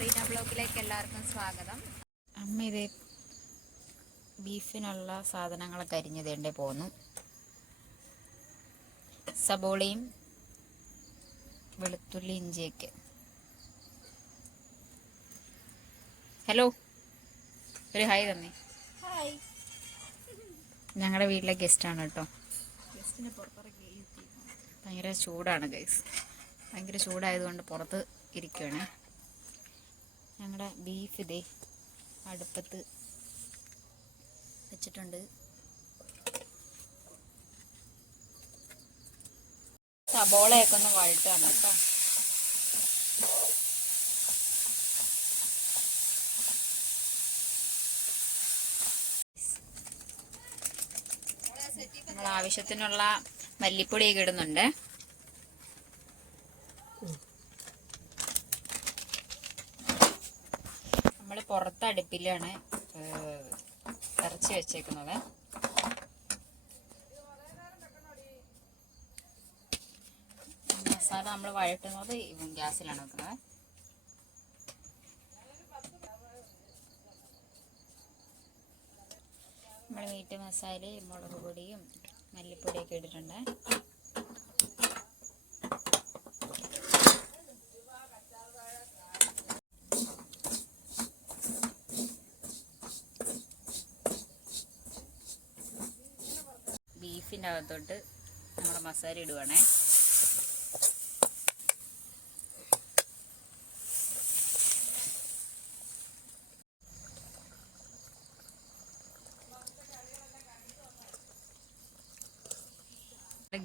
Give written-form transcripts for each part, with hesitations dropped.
റീന ബ്ലോഗിലേക്ക് എല്ലാവർക്കും സ്വാഗതം. അമ്മ ഇത് ബീഫിനുള്ള സാധനങ്ങളൊക്കെ അരിഞ്ഞതേണ്ടേ പോന്നു. സബോളയും വെളുത്തുള്ളി ഇഞ്ചിയൊക്കെ. ഹലോ, ഒരു ഹായ് തന്നെ. ഹായ്. ഞങ്ങളുടെ വീട്ടിലെ ഗസ്റ്റാണ് കേട്ടോ. ഭയങ്കര ചൂടാണ് ഗൈസ്. ഭയങ്കര ചൂടായതുകൊണ്ട് പുറത്ത് ഇരിക്കുകയാണ്. ഞങ്ങളുടെ ബീഫ് ഇതേ അടുപ്പത്ത് വെച്ചിട്ടുണ്ട്. സബോളയൊക്കെ ഒന്ന് വഴട്ടാണ് കേട്ടോ. നമ്മൾ ആവശ്യത്തിനുള്ള മല്ലിപ്പൊടിയൊക്കെ ഇടുന്നുണ്ട്. നമ്മൾ പുറത്ത് അടുപ്പിലാണ് ഇറച്ചി വെച്ചേക്കുന്നത്. മസാല നമ്മൾ വഴട്ടുന്നത് ഗ്യാസിലാണ് വെക്കുന്നത്. നമ്മൾ മീറ്റ് മസാലയും മുളക് പൊടിയും മല്ലിപ്പൊടിയൊക്കെ ഇട്ടിട്ടുണ്ട്. ബീഫിൻ്റെ അകത്തോട്ട് നമ്മൾ മസാല ഇടുവാണേ.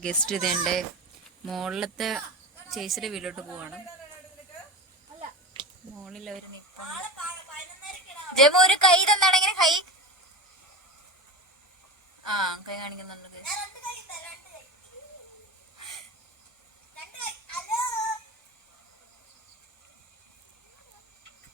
ഗസ്റ്റ് ഇതെൻ്റെ മുകളിലത്തെ ചേച്ചിയുടെ വീട്ടിലോട്ട് പോവാണ്. മുകളിൽ അവർ ജമ ഒരു കൈ തന്നാണെങ്കിൽ കൈ കൈ കാണിക്കുന്നുണ്ട്.